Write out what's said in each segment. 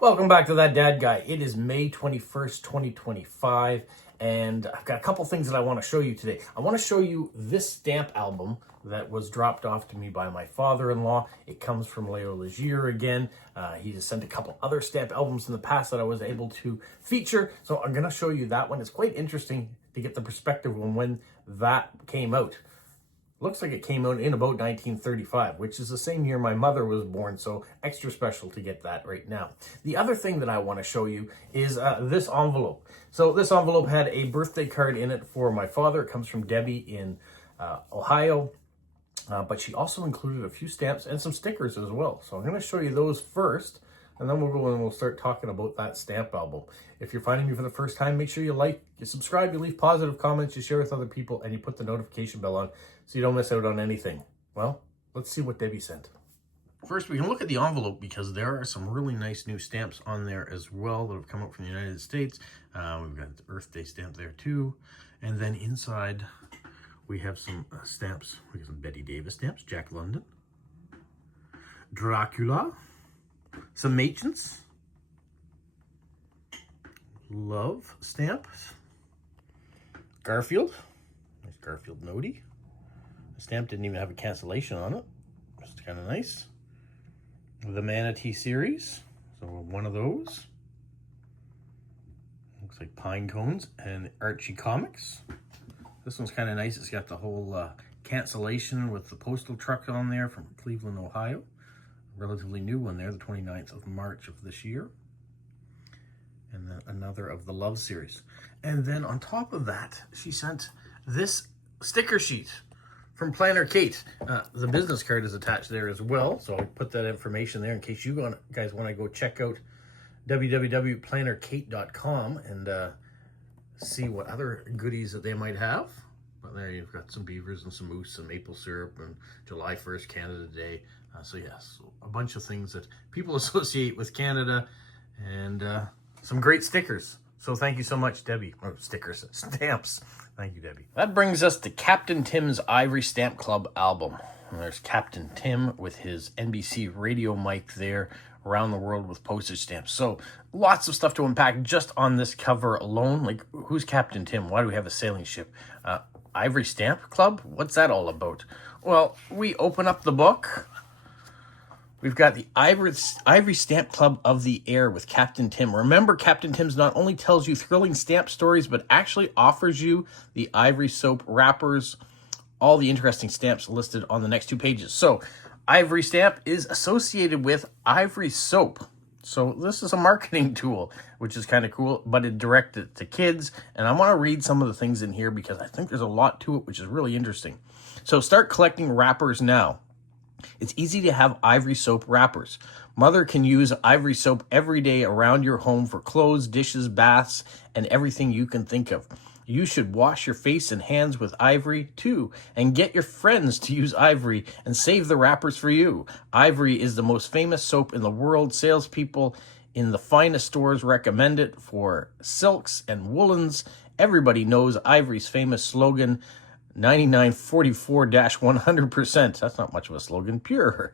Welcome back to That Dad Guy. It is May 21st, 2025, and I've got a couple things that I want to show you today. I want to show you this stamp album that was dropped off to me by my father-in-law. It comes from Leo Legier again. He has sent a couple other stamp albums in the past that I was able to feature, so I'm going to show you that one. It's quite interesting to get the perspective on when that came out. Looks like it came out in about 1935, which is the same year my mother was born, so extra special to get that right now. The other thing that I want to show you is this envelope. So this envelope had a birthday card in it for my father. It comes from Debbie in Ohio, but she also included a few stamps and some stickers as well. So I'm going to show you those first, and then we'll go and we'll start talking about that stamp album. If you're finding me for the first time, make sure you like, you subscribe, you leave positive comments, you share with other people, and you put the notification bell on so you don't miss out on anything. Well, let's see what Debbie sent. First, we can look at the envelope because there are some really nice new stamps on there as well that have come out from the United States. We've got the Earth Day stamp there too. And then inside, we have some stamps. We have some Betty Davis stamps, Jack London, Dracula, some Machens, Love stamps, Garfield, nice Garfield Nodie. The stamp didn't even have a cancellation on it. Just kind of nice. The Manatee series, so one of those. Looks like Pine Cones and Archie Comics. This one's kind of nice. It's got the whole cancellation with the postal truck on there from Cleveland, Ohio. Relatively new one there, the 29th of March of this year. And then another of the Love series. And then on top of that, she sent this sticker sheet from Planner Kate. The business card is attached there as well, so I'll put that information there in case you guys want to go check out www.plannerkate.com and see what other goodies that they might have. But there you've got some beavers and some moose, some maple syrup, and July 1st, Canada Day. So yes, a bunch of things that people associate with Canada, and some great stickers. So thank you so much, Debbie. Or stickers, stamps. Thank you, Debbie. That brings us to Captain Tim's Ivory Stamp Club album. And there's Captain Tim with his NBC radio mic there, around the world with postage stamps. So lots of stuff to unpack just on this cover alone. Like, who's Captain Tim? Why do we have a sailing ship? Ivory Stamp Club? What's that all about? Well, we open up the book. We've got the Ivory Stamp Club of the Air with Captain Tim. Remember, Captain Tim's not only tells you thrilling stamp stories, but actually offers you the Ivory Soap wrappers, all the interesting stamps listed on the next two pages. So, Ivory Stamp is associated with Ivory Soap. So this is a marketing tool, which is kind of cool, but it directed to kids. And I want to read some of the things in here because I think there's a lot to it, which is really interesting. So start collecting wrappers now. It's easy to have Ivory Soap wrappers. Mother can use Ivory Soap every day around your home for clothes, dishes, baths, and everything you can think of. You should wash your face and hands with Ivory too, and get your friends to use Ivory and save the wrappers for you. Ivory is the most famous soap in the world. Salespeople in the finest stores recommend it for silks and woolens. Everybody knows Ivory's famous slogan, 9944-100%. That's not much of a slogan. Pure.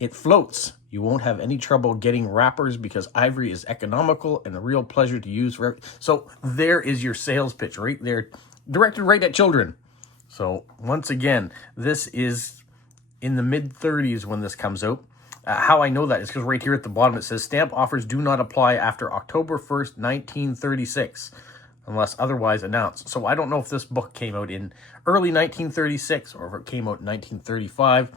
It floats. You won't have any trouble getting wrappers because Ivory is economical and a real pleasure to use. So there is your sales pitch right there, directed right at children. So once again, this is in the mid-30s when this comes out. How I know that is because right here at the bottom it says stamp offers do not apply after October 1st, 1936. Unless otherwise announced. So I don't know if this book came out in early 1936 or if it came out in 1935.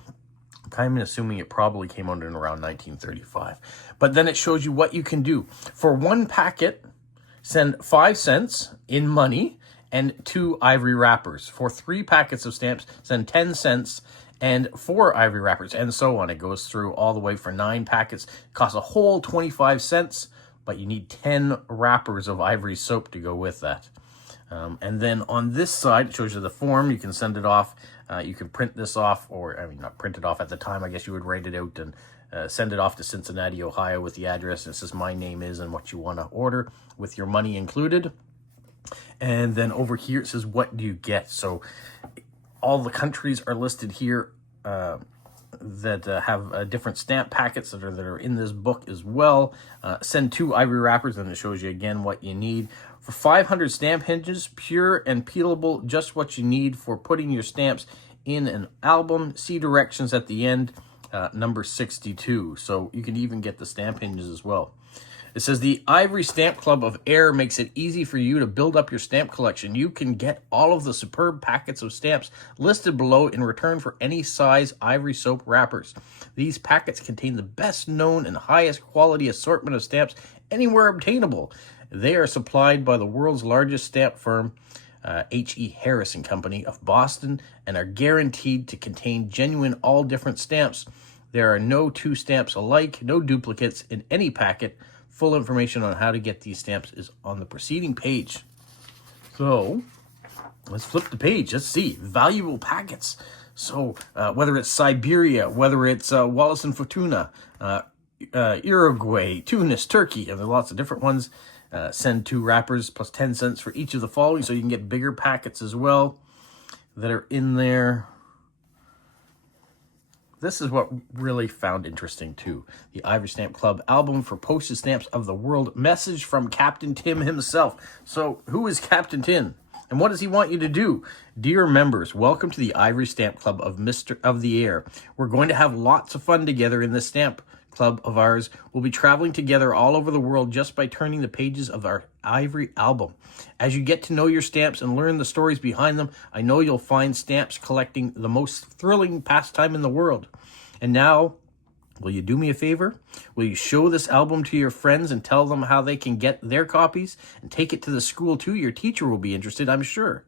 I'm kind of assuming it probably came out in around 1935. But then it shows you what you can do. For one packet, send 5 cents in money and 2 ivory wrappers. For 3 packets of stamps, send 10 cents and 4 ivory wrappers, and so on. It goes through all the way for 9 packets. It costs a whole 25 cents. But you need 10 wrappers of Ivory Soap to go with that. And then on this side, it shows you the form. You can send it off. You can print this off, or I mean, not print it off at the time. I guess you would write it out and send it off to Cincinnati, Ohio with the address. It says my name is and what you want to order with your money included. And then over here, it says, what do you get? So all the countries are listed here. that have different stamp packets that are in this book as well. Send 2 ivory wrappers, and it shows you again what you need. For 500 stamp hinges, pure and peelable, just what you need for putting your stamps in an album. See directions at the end, number 62. So you can even get the stamp hinges as well. It says the Ivory Stamp Club of Air makes it easy for you to build up your stamp collection. You can get all of the superb packets of stamps listed below in return for any size Ivory Soap wrappers. These packets contain the best known and highest quality assortment of stamps anywhere obtainable. They are supplied by the world's largest stamp firm, H.E. Harris & Company of Boston, and are guaranteed to contain genuine all different stamps. There are no 2 stamps alike, no duplicates in any packet. Full information on how to get these stamps is on the preceding page. So let's flip the page. Let's see. Valuable packets. So whether it's Siberia, whether it's Wallis and Futuna, Uruguay, Tunis, Turkey, and there are lots of different ones. Send 2 wrappers plus 10 cents for each of the following, so you can get bigger packets as well that are in there. This is what really found interesting too. The Ivory Stamp Club album for postage stamps of the world. Message from Captain Tim himself. So who is Captain Tim? And what does he want you to do? Dear members, welcome to the Ivory Stamp Club of Mr. of the Air. We're going to have lots of fun together in this stamp club of ours. We'll be traveling together all over the world just by turning the pages of our Ivory album. As you get to know your stamps and learn the stories behind them, I know you'll find stamps collecting the most thrilling pastime in the world. And now, will you do me a favor? Will you show this album to your friends and tell them how they can get their copies? And take it to the school too. Your teacher will be interested, I'm sure.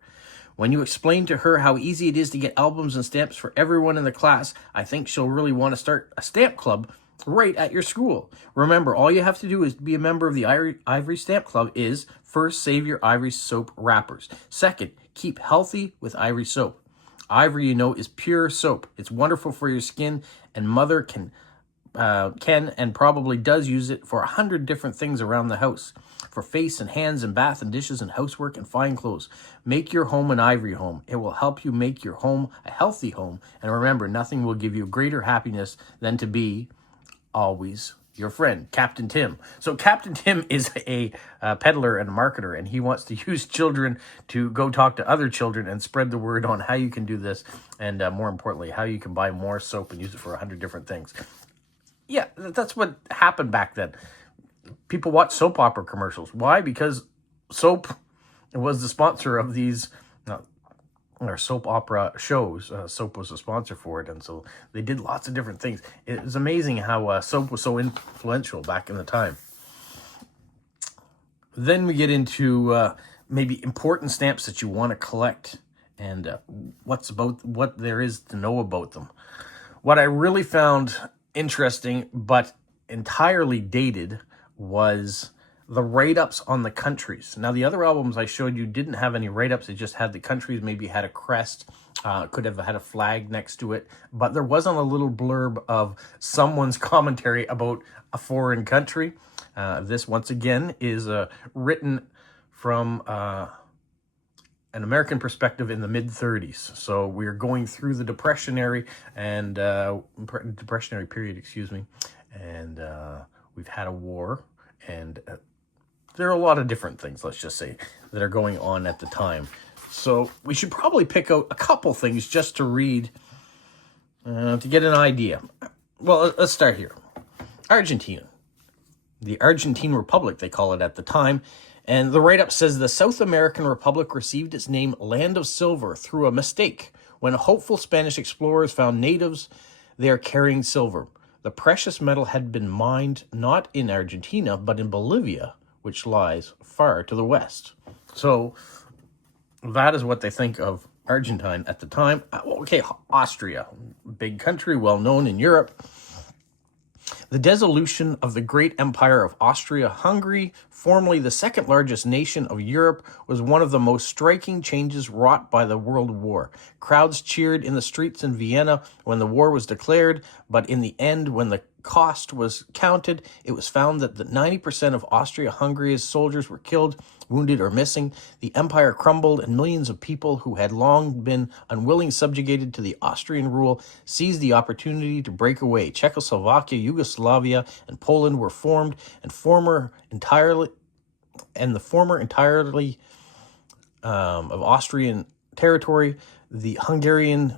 When you explain to her how easy it is to get albums and stamps for everyone in the class, I think she'll really want to start a stamp club right at your school. Remember, all you have to do is be a member of the Ivory Stamp Club is, first, save your Ivory Soap wrappers. Second, keep healthy with Ivory Soap. Ivory, you know, is pure soap. It's wonderful for your skin, and Mother can and probably does use it for 100 different things around the house. For face and hands and bath and dishes and housework and fine clothes. Make your home an Ivory home. It will help you make your home a healthy home. And remember, nothing will give you greater happiness than to be always your friend, Captain Tim. So Captain Tim is a peddler and a marketer, and he wants to use children to go talk to other children and spread the word on how you can do this, and more importantly, how you can buy more soap and use it for 100 different things. Yeah, that's what happened back then. People watch soap opera commercials. Why? Because soap was the sponsor of these or soap opera shows. Soap was a sponsor for it, and so they did lots of different things. It was amazing how soap was so influential back in the time. Then we get into maybe important stamps that you want to collect, and what there is to know about them. What I really found interesting but entirely dated was the write-ups on the countries. Now, the other albums I showed you didn't have any write-ups. It just had the countries, maybe had a crest, could have had a flag next to it, but there wasn't a little blurb of someone's commentary about a foreign country. This, once again, is written from an American perspective in the mid-30s. So we're going through the depressionary period, and we've had a war, and there are a lot of different things, let's just say, that are going on at the time. So we should probably pick out a couple things just to read to get an idea. Well, let's start here. Argentina. The Argentine Republic, they call it at the time. And the write-up says the South American Republic received its name Land of Silver through a mistake. When hopeful Spanish explorers found natives there carrying silver. The precious metal had been mined not in Argentina, but in Bolivia, which lies far to the west. So that is what they think of Argentine at the time. Okay, Austria, big country, well known in Europe. The dissolution of the great empire of Austria-Hungary, formerly the second largest nation of Europe, was one of the most striking changes wrought by the World War. Crowds cheered in the streets in Vienna when the war was declared, but in the end, when the cost was counted, it was found that 90% of Austria-Hungary's soldiers were killed, wounded, or missing. The empire crumbled, and millions of people who had long been unwilling subjugated to the Austrian rule seized the opportunity to break away. Czechoslovakia, Yugoslavia, and Poland were formed, and the former entirely of Austrian territory. The Hungary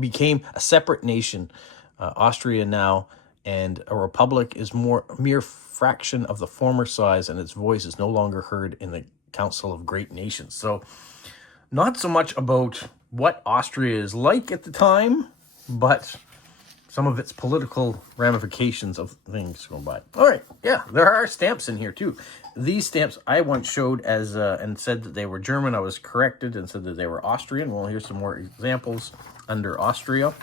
became a separate nation. Austria now, and a republic is mere fraction of the former size, and its voice is no longer heard in the Council of Great Nations. So not so much about what Austria is like at the time, but some of its political ramifications of things going by. All right, yeah, there are stamps in here too. These stamps I once showed as and said that they were German. I was corrected and said that they were Austrian. Well, here's some more examples under Austria.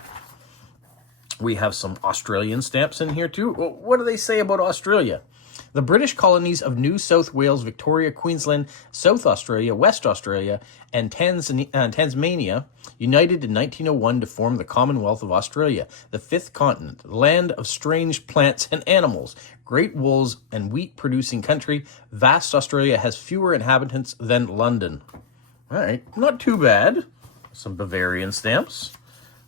We have some Australian stamps in here too. Well, what do they say about Australia? The British colonies of New South Wales, Victoria, Queensland, South Australia, West Australia, and Tasmania united in 1901 to form the Commonwealth of Australia, the fifth continent, land of strange plants and animals, great wools and wheat-producing country. Vast Australia has fewer inhabitants than London. All right, not too bad. Some Bavarian stamps,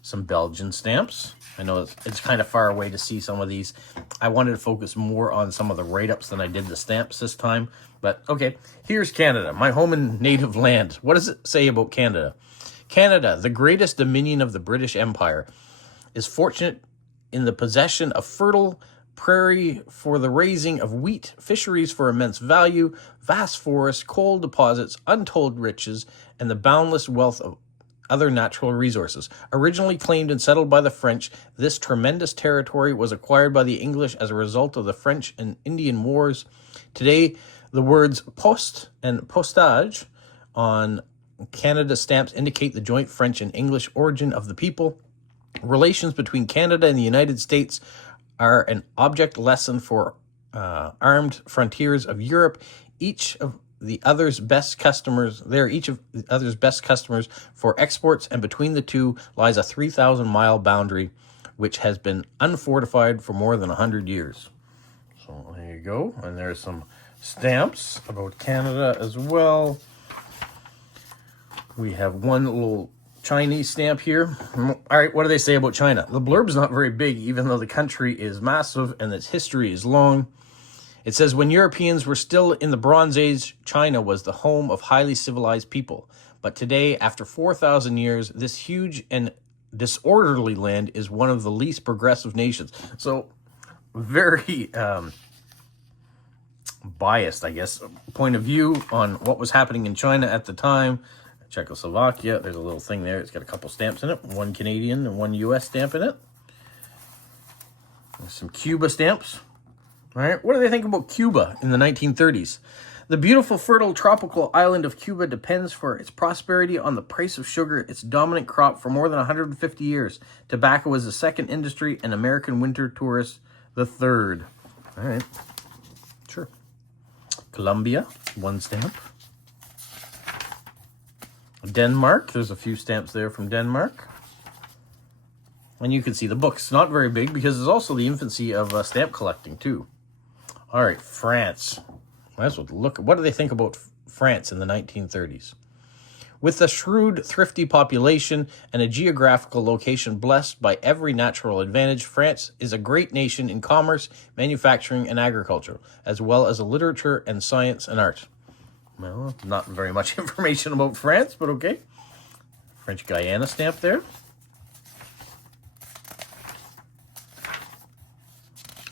some Belgian stamps. I know it's kind of far away to see some of these. I wanted to focus more on some of the write-ups than I did the stamps this time. But, okay, here's Canada, my home and native land. What does it say about Canada? Canada, the greatest dominion of the British Empire, is fortunate in the possession of fertile prairie for the raising of wheat, fisheries for immense value, vast forests, coal deposits, untold riches, and the boundless wealth of other natural resources. Originally claimed and settled by the French, this tremendous territory was acquired by the English as a result of the French and Indian Wars. Today, the words poste and postage on Canada stamps indicate the joint French and English origin of the people. Relations between Canada and the United States are an object lesson for armed frontiers of Europe. Each of the other's best customers for exports, and between the two lies a 3,000-mile boundary which has been unfortified for more than 100 years. So there you go. And there's some stamps about Canada as well. We have one little Chinese stamp here. All right, what do they say about China? The blurb's not very big, even though the country is massive and its history is long. It says, when Europeans were still in the Bronze Age, China was the home of highly civilized people. But today, after 4,000 years, this huge and disorderly land is one of the least progressive nations. So, very biased, I guess, point of view on what was happening in China at the time. Czechoslovakia, there's a little thing there. It's got a couple stamps in it. One Canadian and one U.S. stamp in it. There's some Cuba stamps. All right, what do they think about Cuba in the 1930s? The beautiful, fertile, tropical island of Cuba depends for its prosperity on the price of sugar, its dominant crop for more than 150 years. Tobacco is the second industry, and American winter tourists the third. All right, sure. Colombia, one stamp. Denmark, there's a few stamps there from Denmark. And you can see the book's not very big because it's also the infancy of stamp collecting too. All right, France. What do they think about France in the 1930s? With a shrewd, thrifty population and a geographical location blessed by every natural advantage, France is a great nation in commerce, manufacturing, and agriculture, as well as literature and science and art. Well, not very much information about France, but okay. French Guiana stamp there.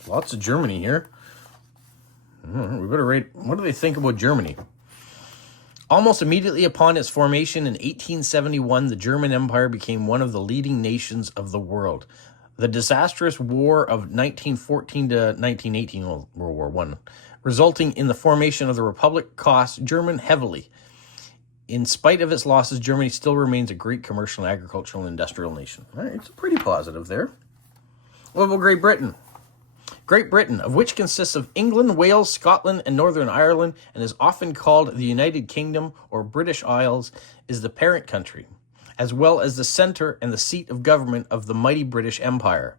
Lots of Germany here. We better rate. What do they think about Germany? Almost immediately upon its formation in 1871, the German Empire became one of the leading nations of the world. The disastrous War of 1914 to 1918, World War I, resulting in the formation of the Republic, cost German heavily. In spite of its losses, Germany still remains a great commercial, agricultural, and industrial nation. All right, it's pretty positive there. What about Great Britain? Great Britain, of which consists of England, Wales, Scotland, and Northern Ireland, and is often called the United Kingdom or British Isles, is the parent country, as well as the centre and the seat of government of the mighty British Empire.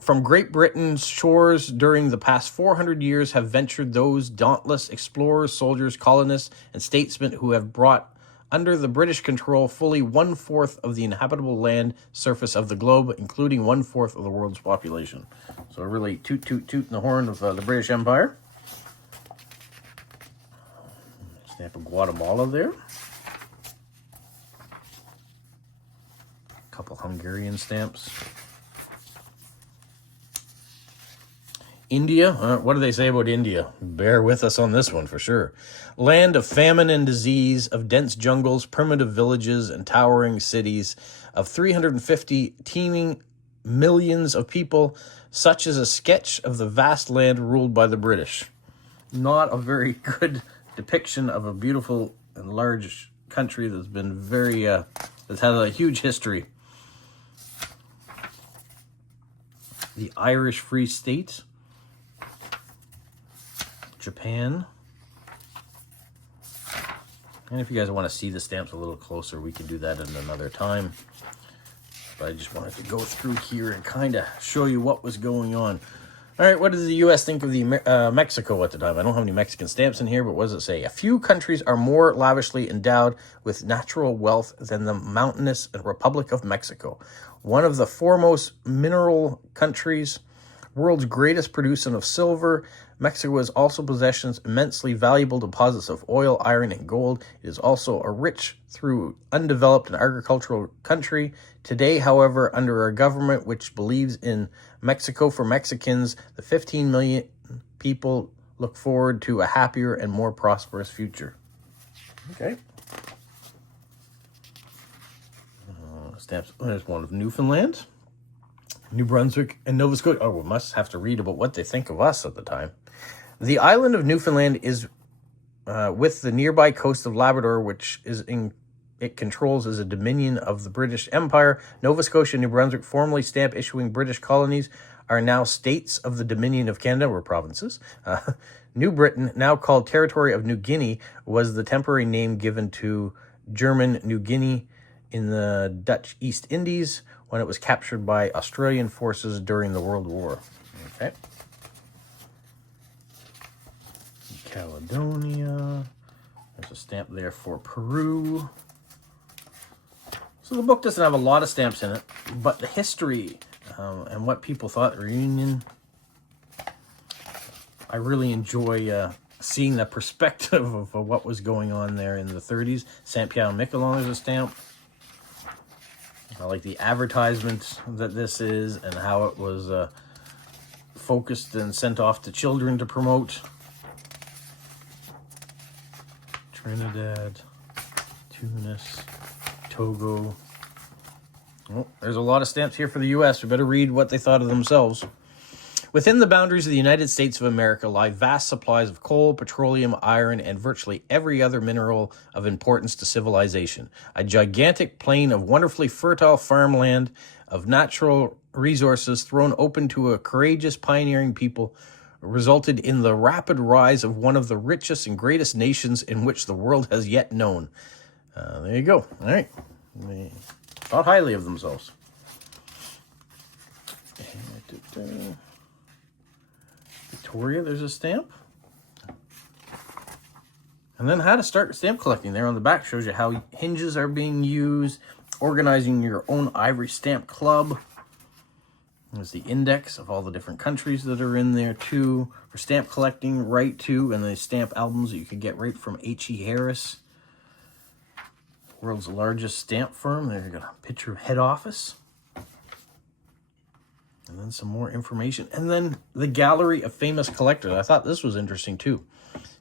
From Great Britain's shores during the past 400 years have ventured those dauntless explorers, soldiers, colonists, and statesmen who have brought under the British control fully 1/4 of the inhabitable land surface of the globe, including 1/4 of the world's population. So really toot, toot, toot in the horn of the British Empire. Stamp of Guatemala there. A couple Hungarian stamps. India, what do they say about India? Bear with us on this one for sure. Land of famine and disease, of dense jungles, primitive villages, and towering cities, of 350 teeming millions of people, such is a sketch of the vast land ruled by the British. Not a very good depiction of a beautiful and large country that's been very, that's had a huge history. The Irish Free State. Japan. And if you guys want to see the stamps a little closer, we can do that at another time. But I just wanted to go through here and kind of show you what was going on. All right, what did the U.S. think of the Mexico at the time? I don't have any Mexican stamps in here, but what does it say? A few countries are more lavishly endowed with natural wealth than the mountainous Republic of Mexico. One of the foremost mineral countries, world's greatest producer of silver, Mexico is also possessions immensely valuable deposits of oil, iron, and gold. It is also a rich through undeveloped and agricultural country. Today, however, under a government which believes in Mexico for Mexicans, the 15 million people look forward to a happier and more prosperous future. Okay. Stamps. There's one of Newfoundland, New Brunswick, and Nova Scotia. Oh, we must have to read about what they think of us at the time. The island of Newfoundland is with the nearby coast of Labrador, which it controls as a dominion of the British Empire. Nova Scotia and New Brunswick, formerly stamp-issuing British colonies, are now states of the Dominion of Canada, or provinces. New Britain, now called Territory of New Guinea, was the temporary name given to German New Guinea in the Dutch East Indies when it was captured by Australian forces during the World War. Okay. Caledonia. There's a stamp there for Peru. So the book doesn't have a lot of stamps in it, but the history and what people thought reunion, I really enjoy seeing the perspective of what was going on there in the 30s. Saint Pierre and Miquelon is a stamp. I like the advertisement that this is and how it was focused and sent off to children to promote. Trinidad, Tunis, Togo. Oh, there's a lot of stamps here for the U.S. We better read what they thought of themselves. Within the boundaries of the United States of America lie vast supplies of coal, petroleum, iron, and virtually every other mineral of importance to civilization. A gigantic plain of wonderfully fertile farmland, of natural resources thrown open to a courageous, pioneering people, resulted in the rapid rise of one of the richest and greatest nations in which the world has yet known. There you go. All right. They thought highly of themselves. Victoria, there's a stamp. And then how to start stamp collecting. There on the back shows you how hinges are being used, organizing your own ivory stamp club. There's the index of all the different countries that are in there too. For stamp collecting, right to, and the stamp albums that you can get right from H.E. Harris. World's largest stamp firm. There you got a picture of head office. And then some more information. And then the gallery of famous collectors. I thought this was interesting too.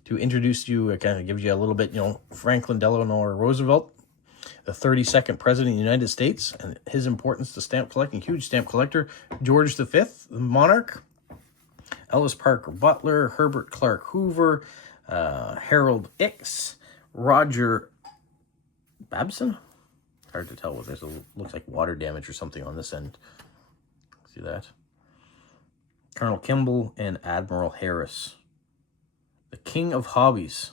To introduce you, it kind of gives you a little bit, Franklin Delano Roosevelt, the 32nd president of the United States, and his importance to stamp collecting, huge stamp collector. George V, the monarch. Ellis Parker Butler, Herbert Clark Hoover, Harold Ickes, Roger Babson. Hard to tell what this looks like, water damage or something on this end. See that? Colonel Kimball and Admiral Harris. The King of Hobbies.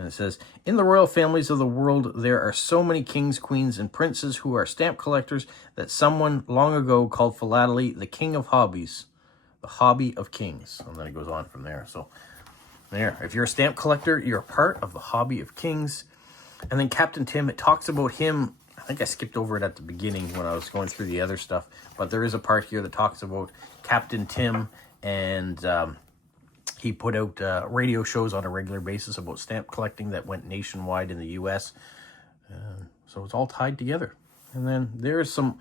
And it says, in the royal families of the world, there are so many kings, queens, and princes who are stamp collectors that someone long ago called Philately the king of hobbies, the hobby of kings. And then it goes on from there. So there, if you're a stamp collector, you're a part of the hobby of kings. And then Captain Tim, it talks about him. I think I skipped over it at the beginning when I was going through the other stuff. But there is a part here that talks about Captain Tim, and he put out radio shows on a regular basis about stamp collecting that went nationwide in the U.S. So it's all tied together. And then there's some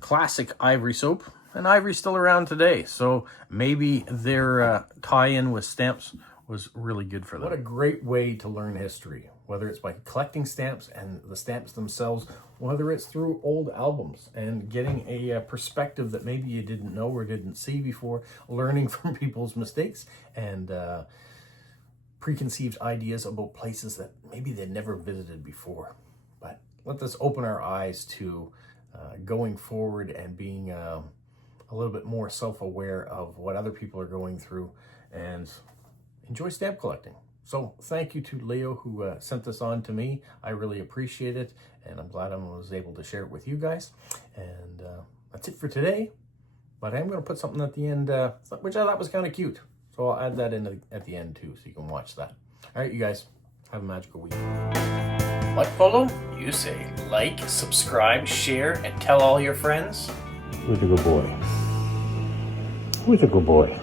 classic Ivory Soap. And Ivory's still around today. So maybe their tie-in with stamps was really good for them. What a great way to learn history, whether it's by collecting stamps and the stamps themselves, whether it's through old albums and getting a perspective that maybe you didn't know or didn't see before, learning from people's mistakes and preconceived ideas about places that maybe they'd never visited before. But let this open our eyes to going forward and being a little bit more self-aware of what other people are going through and enjoy stamp collecting. So thank you to Leo who sent this on to me. I really appreciate it, and I'm glad I was able to share it with you guys. And that's it for today. But I'm going to put something at the end, which I thought was kind of cute. So I'll add that in at the end too, so you can watch that. All right, you guys, have a magical week. What, Polo? You say like, subscribe, share, and tell all your friends. Who's a good boy? Who's a good boy?